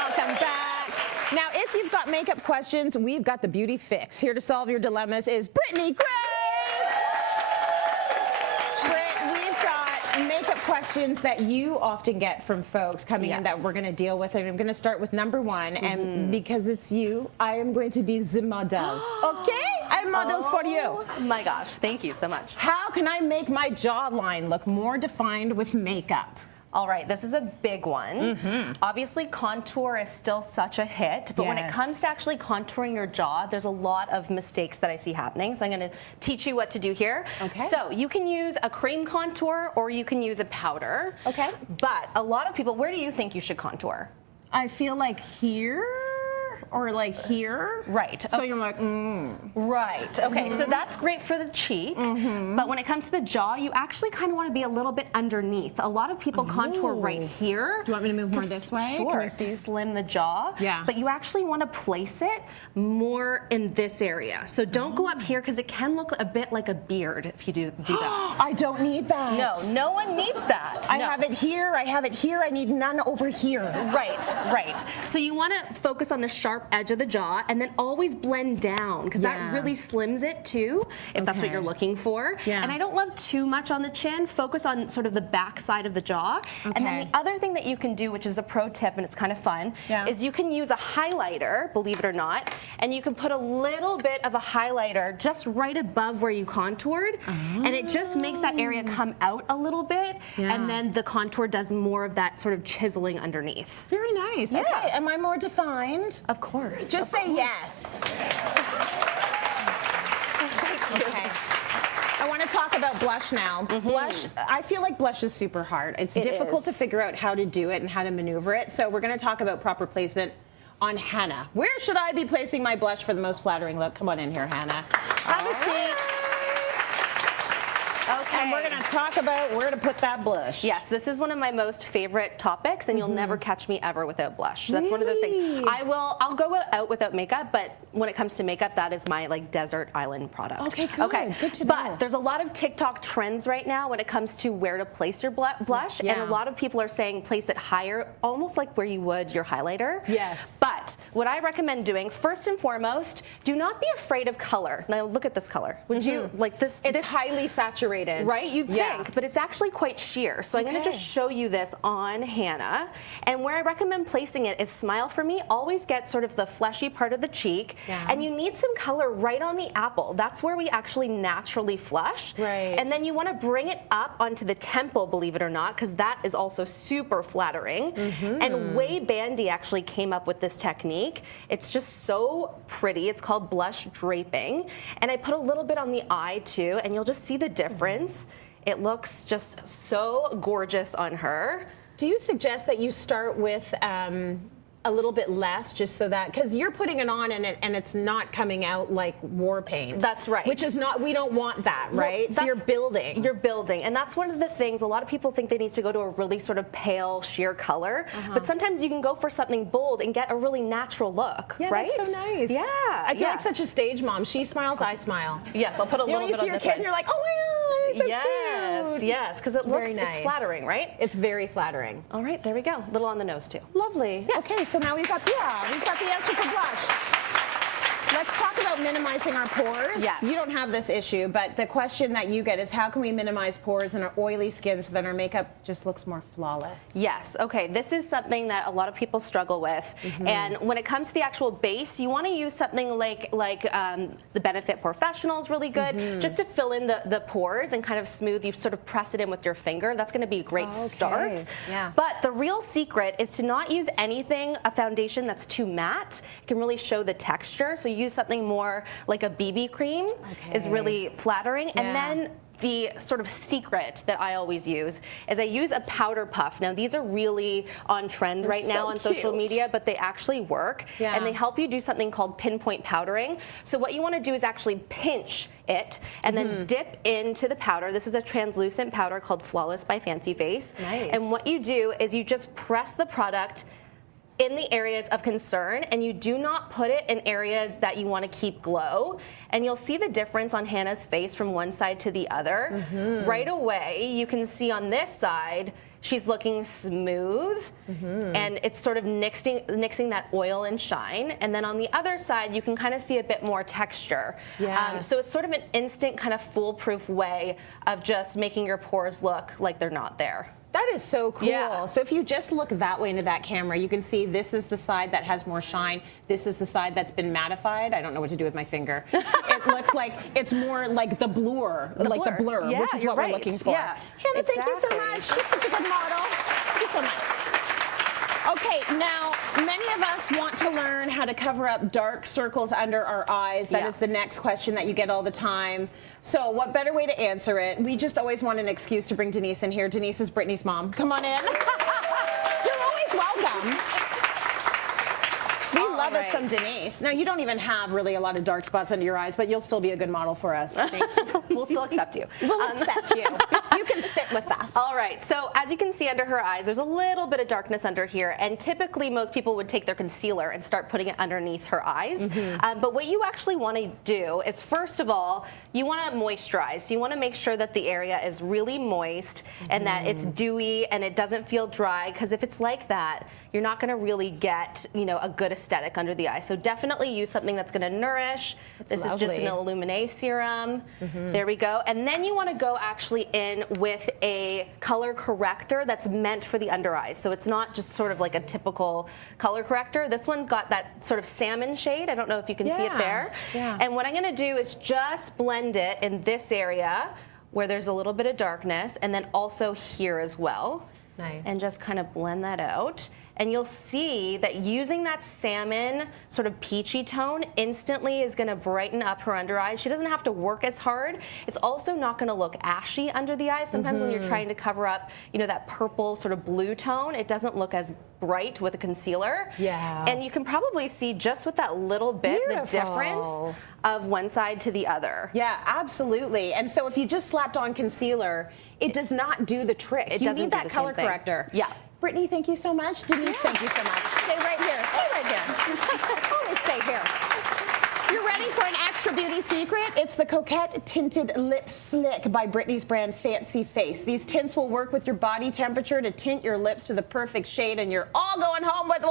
Welcome back. Now, if you've got makeup questions, we've got the beauty fix. Here to solve your dilemmas is Brittany Gray. Makeup questions that you often get from folks coming in that we're going to deal with, and I'm going to start with number one. And because it's you, I am going to be the model. Okay, I'm model for you. Oh my gosh, thank you so much. How can I make my jawline look more defined with makeup? All right, this is a big one. Obviously, contour is still such a hit, but when it comes to actually contouring your jaw, there's a lot of mistakes that I see happening. So I'm going to teach you what to do here. Okay. So you can use a cream contour or you can use a powder. Okay. But a lot of people, where do you think you should contour? I feel like here. Or like here. Right. So you're like, Right. Okay, so that's great for the cheek. But when it comes to the jaw, you actually kind of want to be a little bit underneath. A lot of people contour right here. Do you want me to move more this way? Sure, to slim the jaw. Yeah. But you actually want to place it more in this area. So don't go up here because it can look a bit like a beard if you do that. I don't need that. No, no one needs that. I have it here, I have it here, I need none over here. Right, right. So you want to focus on the sharp edge of the jaw and then always blend down because that really slims it too, if that's what you're looking for. And I don't love too much on the chin. Focus on sort of the back side of the jaw. And then the other thing that you can do, which is a pro tip and it's kind of fun, is you can use a highlighter, believe it or not, and you can put a little bit of a highlighter just right above where you contoured, and it just makes that area come out a little bit, and then the contour does more of that sort of chiseling underneath. Very nice. Okay, am I more defined? Of course. Just say yes. Okay. I want to talk about blush now. Blush, I feel like blush is super hard. It's difficult to figure out how to do it and how to maneuver it. So we're going to talk about proper placement on Hannah. Where should I be placing my blush for the most flattering look? Come on in here, Hannah. Have a seat. Okay. And we're going to talk about where to put that blush. Yes, this is one of my most favorite topics, and you'll never catch me ever without blush. That's one of those things. I'll go out without makeup, but when it comes to makeup, that is my like desert island product. Okay, good. Okay, good to know. But there's a lot of TikTok trends right now when it comes to where to place your blush, and a lot of people are saying place it higher, almost like where you would your highlighter. Yes. But what I recommend doing, first and foremost, do not be afraid of color. Now look at this color. Would you like this? It's highly saturated. Right, you'd think, but it's actually quite sheer. So I'm going to just show you this on Hannah. And where I recommend placing it is smile for me. Always get sort of the fleshy part of the cheek. And you need some color right on the apple. That's where we actually naturally flush. Right. And then you want to bring it up onto the temple, believe it or not, because that is also super flattering. And Way Bandy actually came up with this technique. It's just so pretty. It's called blush draping. And I put a little bit on the eye too, and you'll just see the difference. It looks just so gorgeous on her. Do you suggest that you start with a little bit less, just so that, because you're putting it on and it's not coming out like war paint. That's right. Which is not, we don't want that, right? Well, so you're building. You're building, and that's one of the things, a lot of people think they need to go to a really sort of pale, sheer color, but sometimes you can go for something bold and get a really natural look, right? That's so nice. Yeah. I feel like such a stage mom. She smiles, I smile. Yes, I'll put a little bit on this You see your kid and you're like, oh my God, it's so cute. Yes, because it looks, it's flattering, right? It's very flattering. All right, there we go. A little on the nose too. Lovely. Yes. Okay, so now we've got the answer for blush. Let's talk about minimizing our pores. Yes. You don't have this issue, but the question that you get is how can we minimize pores in our oily skin so that our makeup just looks more flawless? Yes. Okay. This is something that a lot of people struggle with. And when it comes to the actual base, you want to use something like the Benefit Professional is really good, just to fill in the pores and kind of smooth. You sort of press it in with your finger. That's going to be a great start. Yeah. But the real secret is to not use a foundation that's too matte. It can really show the texture. So you use something more like a BB cream is really flattering. And then the sort of secret that I always use is I use a powder puff. Now these are really on trend right now on social media, but they actually work. And they help you do something called pinpoint powdering. So what you want to do is actually pinch it and then dip into the powder. This is a translucent powder called Flawless by Fancy Face. And what you do is you just press the product in the areas of concern, and you do not put it in areas that you want to keep glow. And you'll see the difference on Hannah's face from one side to the other. Right away, you can see on this side, she's looking smooth, and it's sort of nixing that oil and shine. And then on the other side, you can kind of see a bit more texture. Yes. So it's sort of an instant kind of foolproof way of just making your pores look like they're not there. That is so cool. Yeah. So if you just look that way into that camera, you can see this is the side that has more shine. This is the side that's been mattified. I don't know what to do with my finger. It looks like it's more like the blur, the blur, Yeah, which is you're what right. we're looking for. Yeah, Hannah, thank you so exactly. much. You're such a good model. Thank you so much. Okay, now many of us want to learn how to cover up dark circles under our eyes. That is the next question that you get all the time. So what better way to answer it? We just always want an excuse to bring Denise in here. Denise is Brittany's mom. Come on in. You're always welcome. We love us some Denise. Now, you don't even have really a lot of dark spots under your eyes, but you'll still be a good model for us. We'll still accept you. We'll accept you. You can sit with us. All right, so as you can see under her eyes, there's a little bit of darkness under here, and typically most people would take their concealer and start putting it underneath her eyes. But what you actually want to do is, first of all, you want to moisturize. So you want to make sure that the area is really moist and that it's dewy and it doesn't feel dry, because if it's like that, you're not going to really get, you know, a good aesthetic under the eye. So definitely use something that's going to nourish. This is just an Illuminate serum. There we go. And then you want to go actually in with a color corrector that's meant for the under eyes. So it's not just sort of like a typical color corrector. This one's got that sort of salmon shade. I don't know if you can see it there. And what I'm going to do is just blend it in this area where there's a little bit of darkness, and then also here as well. Nice. And just kind of blend that out. And you'll see that using that salmon sort of peachy tone instantly is going to brighten up her under eyes. She doesn't have to work as hard. It's also not going to look ashy under the eyes. Sometimes when you're trying to cover up, you know, that purple sort of blue tone, it doesn't look as bright with a concealer. Yeah. And you can probably see just with that little bit the difference of one side to the other. Yeah, absolutely. And so if you just slapped on concealer, it does not do the trick. You need that color corrector. Yeah. Brittany, thank you so much. Denise, thank you so much. Stay right here. Stay right here. Always stay here. You're ready for an extra beauty secret? It's the Coquette Tinted Lip Slick by Brittany's brand Fancy Face. These tints will work with your body temperature to tint your lips to the perfect shade, and you're all going home with one.